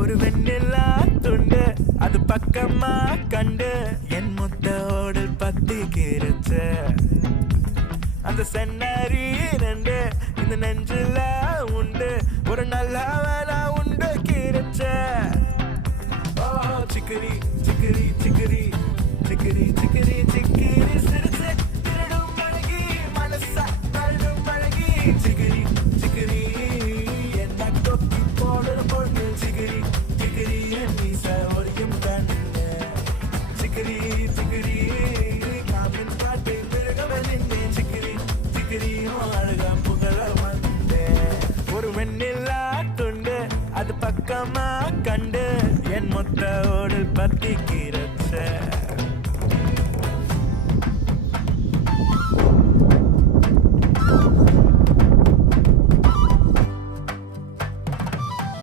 ஒரு வெண்ணிலா துண்டு அது பக்கமா கண்டு என் முத்த ஓடல் பத்தி கீரச்ச அந்த சென்னாரி ரெண்டு இந்த நெஞ்சில உண்டு ஒரு நல்லவனா உண்டு கீரச்ச ஓ சிக்கரி சிக்கரி சிக்கரி சிக்கரி சிக்கரி சிக்கரி சிரிச்சு திருடும் அழகி மனசா தள்ளும் அழகி சிக்கரி சிக்கரி என்ன கொக்கி போடுற பொண்ணு சிக்கரி சிக்கரி நீச ஒரியும் கண்ணு சிக்கரி சிக்கரி காமின் பாட்டு மிருகவலின்னு சிக்கரி சிக்கரி அழகா புகழ வந்தேன் ஒரு வெண்ணிலா துண்டு அது பக்கமா கண்டு என் மொத்த ஓடல் பத்தி கீரை